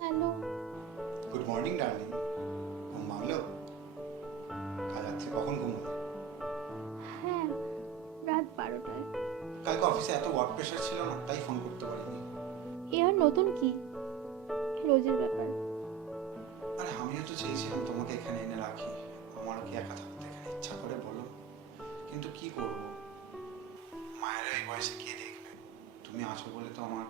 Hello. Good morning darling. ঘুম ভাঙলো? কাল রাত্রে কখন ঘুমোলে? হ্যাঁ, রাত 12টায়। কালকে অফিসে এত ওয়ার্ক প্রেশার ছিল না, তাই ফোন করতে পারিনি। এ আর নতুন কি, রোজের ব্যাপার। আরে আমিও তো চেয়েছিলাম তোমাকে এখানে এনে রাখি, আমারও কি একা থাকতে এখানে ইচ্ছা করে বলো? কিন্তু কি করব, মায়ের এই বয়সে কে দেখবে? তুমি আছো বলে তো আমার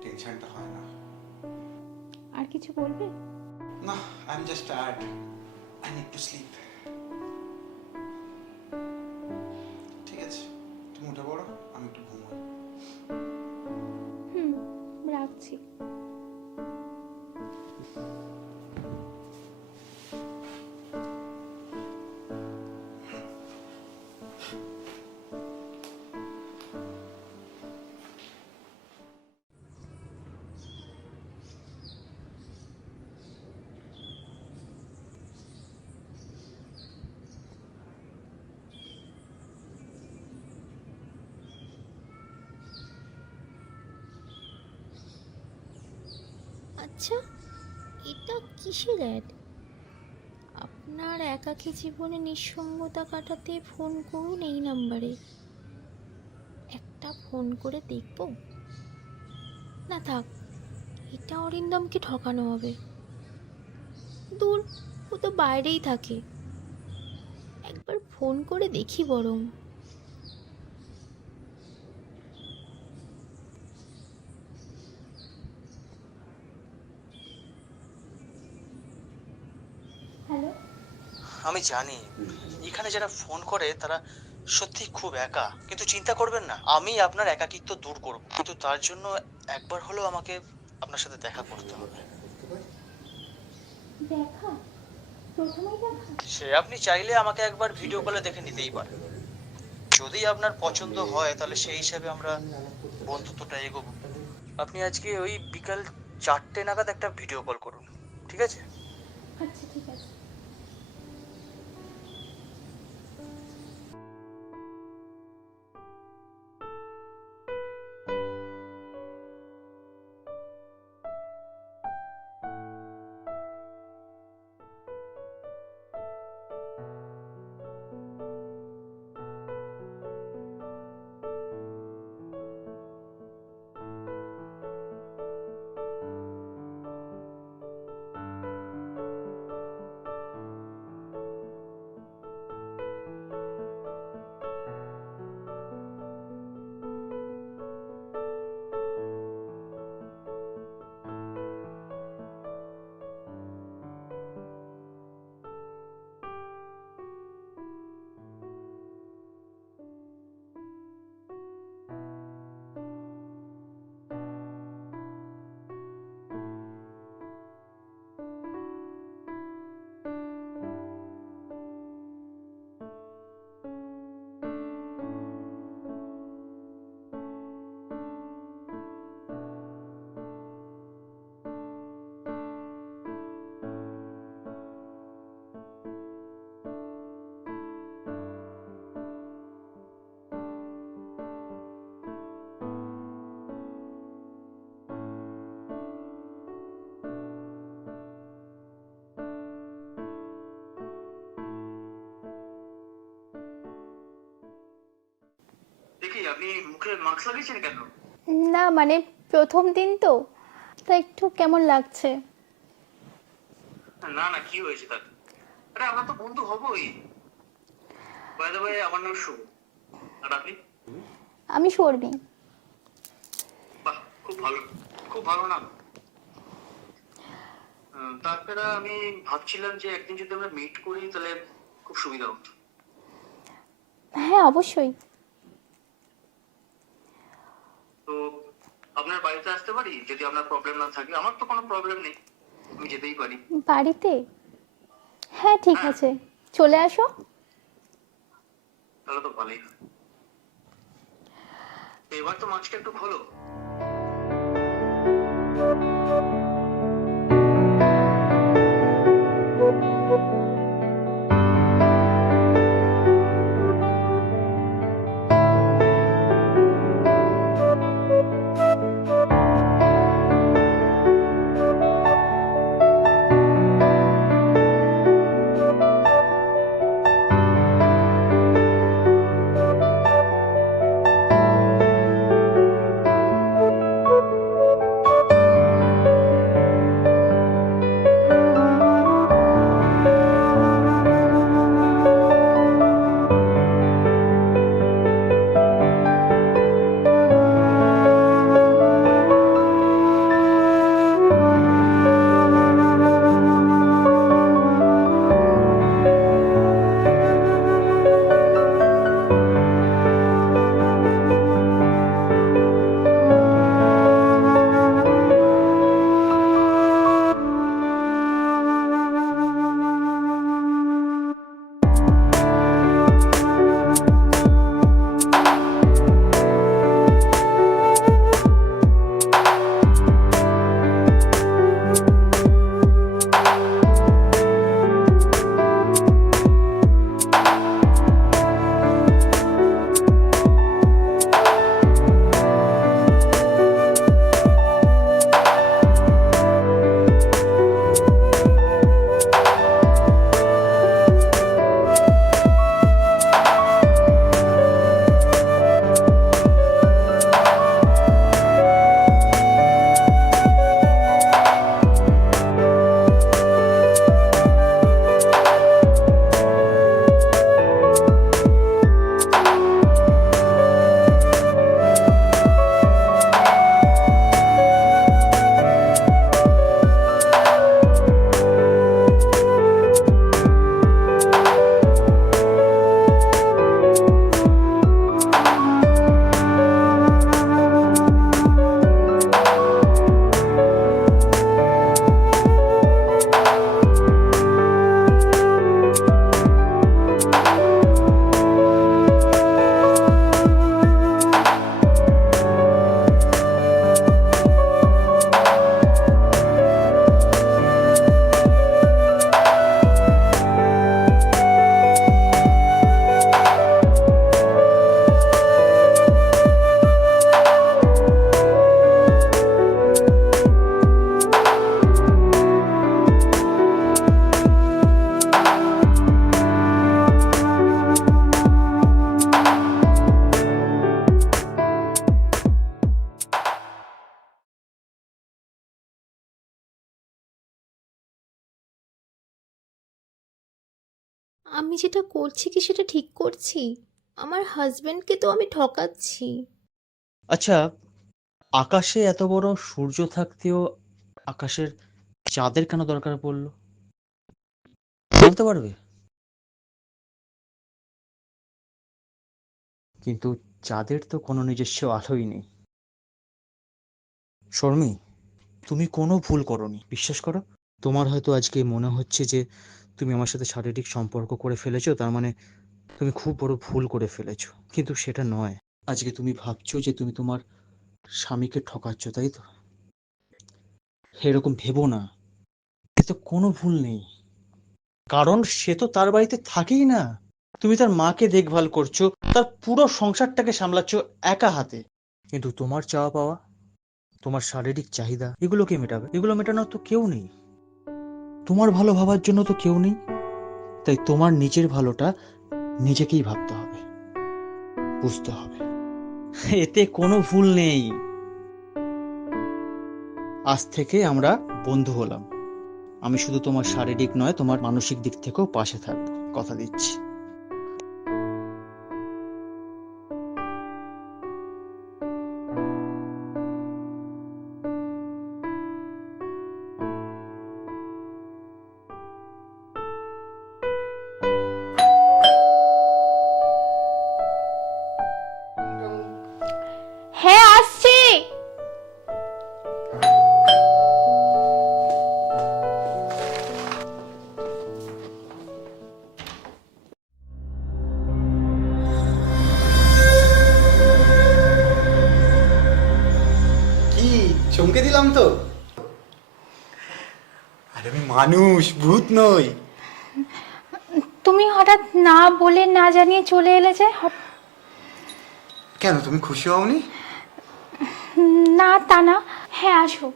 টেনশনটা হয় না। আর কিছু বলবে? না, I am just tired, I need to sleep. ঠিক আছে, তুমি উঠে পড়ো, আমি একটু ঘুমোই। হুম, রাখছি। আচ্ছা, এটা কিসের অ্যাড? আপনার একাকী জীবনে নিঃসঙ্গতা কাটাতে ফোন করুন এই নাম্বারে। একটা ফোন করে দেখব। না থাক, এটা অরিন্দমকে ঠকানো হবে। দূর, ও তো বাইরেই থাকে। একবার ফোন করে দেখি বরং। হ্যালো। আমি জানি এখানে যারা ফোন করে তারা সত্যি খুব একা, কিন্তু চিন্তা করবেন না, আমি আপনার একাকিত্ব দূর করব, কিন্তু তার জন্য একবার হলেও আমাকে আপনার সাথে দেখা করতে হবে। দেখা? প্রথমেই দেখা? সে আপনি চাইলে আমাকে একবার ভিডিও কলে দেখে নিতেই পারেন। যদি আপনার পছন্দ হয় তাহলে সেই হিসাবে আমরা বন্ধুত্বটা এগোবো। আপনি আজকে ওই বিকাল 4টে নাগাদ একটা ভিডিও কল করুন, ঠিক আছে? আচ্ছা, ঠিক আছে। দেখি আপনি মুখে মাস্ক লাগিয়েছেন কেন? না মানে, প্রথম দিন তো, তা একটু কেমন লাগছে। না না, কি হয়েছে তার? আরে আমরা তো বন্ধু হবই। বাই দ্য ওয়ে, আমার নাম শুভ। আর আপনি? আমি শর্মি। বাহ, খুব ভালো, খুব ভালো নাম। তারপরে আমি ভাবছিলাম যে একদিন যদি আমরা মিট করি তাহলে খুব সুবিধা হতো। হ্যাঁ, অবশ্যই। আপনার বাড়িতে আসতে পারি যদি আপনার প্রবলেম না থাকে? আমার তো কোনো প্রবলেম নেই, আমি যেতেই পারি। বাড়িতে? হ্যাঁ ঠিক হ্যাঁ। আছে, চলে আসো। তাহলে তো ভালোই হয়। এবার তো মাছটা একটু খোলো। আমি যেটা করছি কি সেটা ঠিক করছি? আমার হাজবেন্ডকে তো আমি ঠকাচ্ছি। আচ্ছা, আকাশে এত বড় সূর্য থাকতেও আকাশের চাঁদের কেন দরকার পড়লো বলতে পারবে? কিন্তু চাঁদের তো কোনো নিজস্ব আলোই নেই। শর্মী, তুমি কোনো ভুল করোনি, বিশ্বাস করো। তোমার হয়তো আজকে মনে হচ্ছে যে তুমি আমার সাথে শারীরিক সম্পর্ক করে ফেলেছো, তার মানে তুমি খুব বড় ভুল করে ফেলেছো, কিন্তু সেটা নয়। আজকে তুমি ভাবছো যে তুমি তোমার স্বামীকে ঠকাচ্ছ, তাই তো? এরকম ভেবো না, এতে কোনো ভুল নেই, কারণ সে তো তার বাড়িতে থাকেই না। তুমি তার মাকে দেখভাল করছো, তার পুরো সংসারটাকে সামলাচ্ছ একা হাতে। কিন্তু তোমার চাওয়া পাওয়া, তোমার শারীরিক চাহিদা, এগুলো কে মেটাবে? এগুলো মেটানোর তো কেউ নেই। তোমার ভালো ভাবার জন্য তো কেউ নেই। তাই তোমার নিজের ভালোটা নিজেকেই ভাবতে হবে, বুঝতে হবে। এতে কোনো ভুল নেই। আজ থেকে আমরা বন্ধু হলাম। আমি শুধু তোমার শারীরিক নয়, তোমার মানসিক দিক থেকেও পাশে থাকবো, কথা দিচ্ছি। হ্যাঁ আসছি। চমকে দিলাম তো? আরে আমি মানুষ, ভূত নই। তুমি হঠাৎ না বলে না জানিয়ে চলে এলে যে? কেন, তুমি খুশি হওনি? না তা না, হ্যাঁ আসো।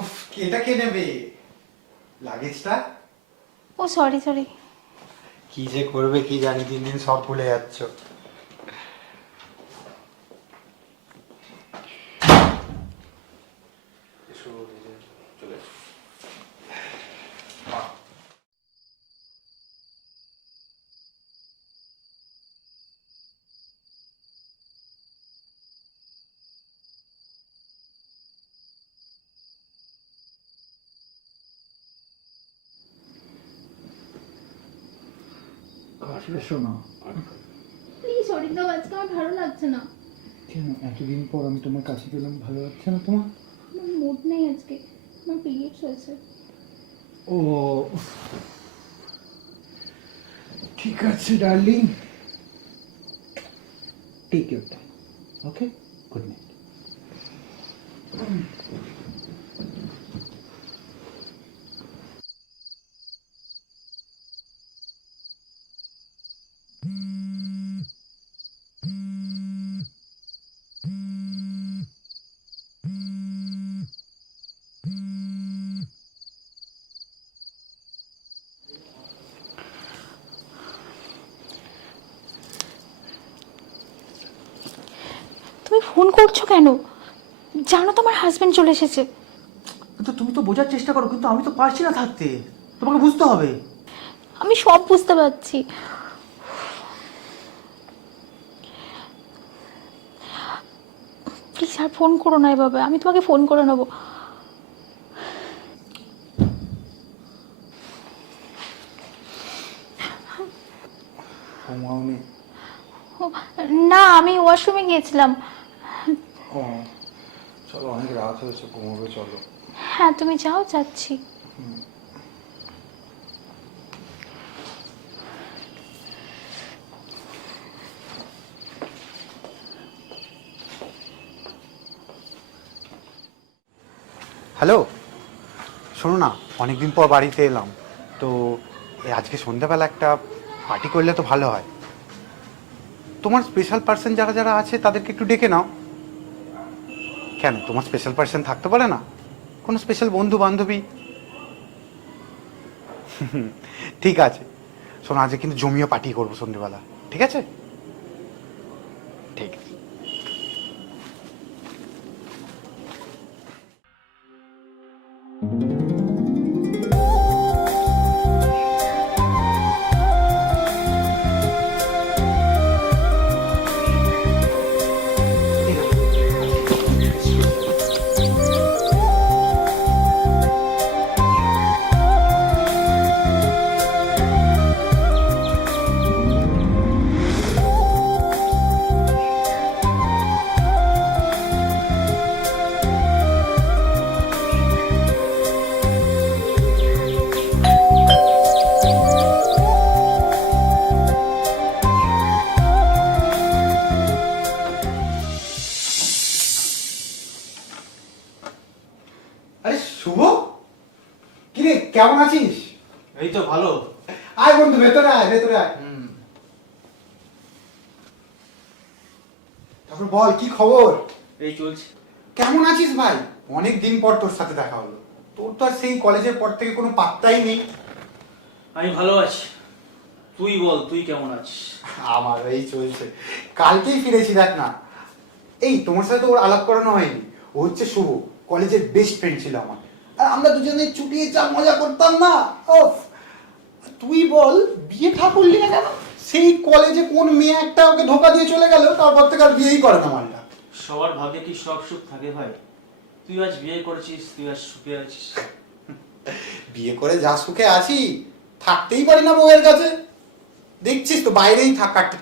উফ, এটা কে নেবে লাগেজটা? ও সরি সরি। কি যে করবে কি জানি, দিন দিন সব ভুলে যাচ্ছ। এসো না। প্লিজ অরিন্দম, আজকে আমার ভালো লাগছে না। কেন, এতদিন পর আমি তোমার কাছে পেলাম, ভালো লাগছে না তোমার? আমার মুড নেই আজকে, আমার পিরিয়ডস হয়েছে। ও ঠিক আছে darling, take your time, okay? Good night. তুমি ফোন করছো কেন? জানো তো আমার হাজবেন্ড চলে এসেছে। কিন্তু তুমি তো বোঝার চেষ্টা করো, কিন্তু আমি তো পারছি না থাকতে, তোমাকে বুঝতে হবে। আমি সব বুঝতে পারছি। প্লিজ আর ফোন করো না এভাবে, আমি তোমাকে ফোন করে নেবো। ঘুমাওনি? ও, না আমি ওয়াশরুমে গিয়েছিলাম। ও চলো, অনেক রাত হয়েছে, ঘুমোবে চলো। হ্যাঁ তুমি যাও, যাচ্ছি। হ্যালো, শোনো না, অনেকদিন পর বাড়িতে এলাম তো আজকে সন্ধ্যাবেলা একটা পার্টি করলে তো ভালো হয়। তোমার স্পেশাল পার্সন যারা যারা আছে তাদেরকে একটু ডেকে নাও। কেন, তোমার স্পেশাল পার্সন থাকতে পারে না? কোনো স্পেশাল বন্ধু বান্ধবী? ঠিক আছে, শোনো, আজকে কিন্তু জমিয়ে পার্টি করবো সন্ধ্যেবেলা, ঠিক আছে? ঠিক আছে। আরে শুভ, কিরে কেমন আছিস? এই তো ভালো। আয় বন্ধু, ভেতরে আয়, ভেতরে আয়। তারপর বল, কি খবর? এই চলছে। কেমন আছিস ভাই? অনেক দিন পর তোর সাথে দেখা হলো। তোর তো আর সেই কলেজের পর থেকে কোনো পাত্তাই নেই। আমি ভালো আছি, তুই বল তুই কেমন আছিস? আমার এই চলছে, কালকেই ফিরেছি দেখ না। এই তোমার সাথে তো ওর আলাপ করানো হয়নি, ও হচ্ছে শুভ, কলেজের বেস্ট ফ্রেন্ড ছিল আমার। আর আমরা দুজনে চুটিয়ে যা মজা করতাম না। ওফ, তুই বল, বিয়ে থা করলি না কেন? সেই কলেজে কোন মেয়ে একটা ওকে ধোকা দিয়ে চলে গেল, তারপর থেকে আর বিয়েই করে না মালটা। সবার ভাগ্যে কি সব সুখ থাকে ভাই? তুই আজ বিয়ে করেছিস, তুই আজ সুখে আছিস। বিয়ে করে যা সুখে আছি, থাকতেই পারি না বউয়ের কাছে। দেখছিস তো, বাইরেই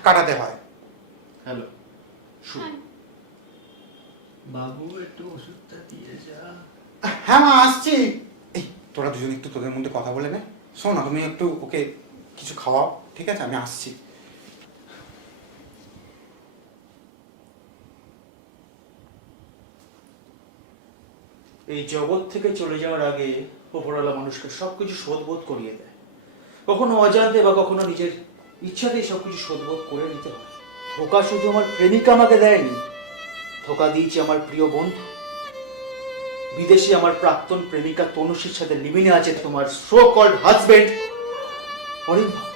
কাটাতে হয়। হ্যালো বাবু, একটু ওষুধটা দিয়ে যা। হ্যাঁ মা, আসছি। এই তোরা দুজন একটু তোদের মধ্যে কথা বলে নে। শোন না, তুমি একটু ওকে কিছু খাওয়াও, ঠিক আছে? আমি আসছি। এই জগৎ থেকে চলে যাওয়ার আগে উপরওয়ালা মানুষকে সবকিছু শোধবোধ করিয়ে দেয়। কখনো অজান্তে বা কখনো নিজের ইচ্ছাতেই সবকিছু শোধবোধ করে নিতে হয়। ধোকা শুধু আমার প্রেমিকা আমাকে দেয়নি, ধোকা দিয়েছে আমার প্রিয় বন্ধু। বিদেশে আমার প্রাক্তন প্রেমিকা তনুশ্রীর সাথে লিভিনে আছে তোমার সো কল্ড হাজবেন্ড অরিন্দম।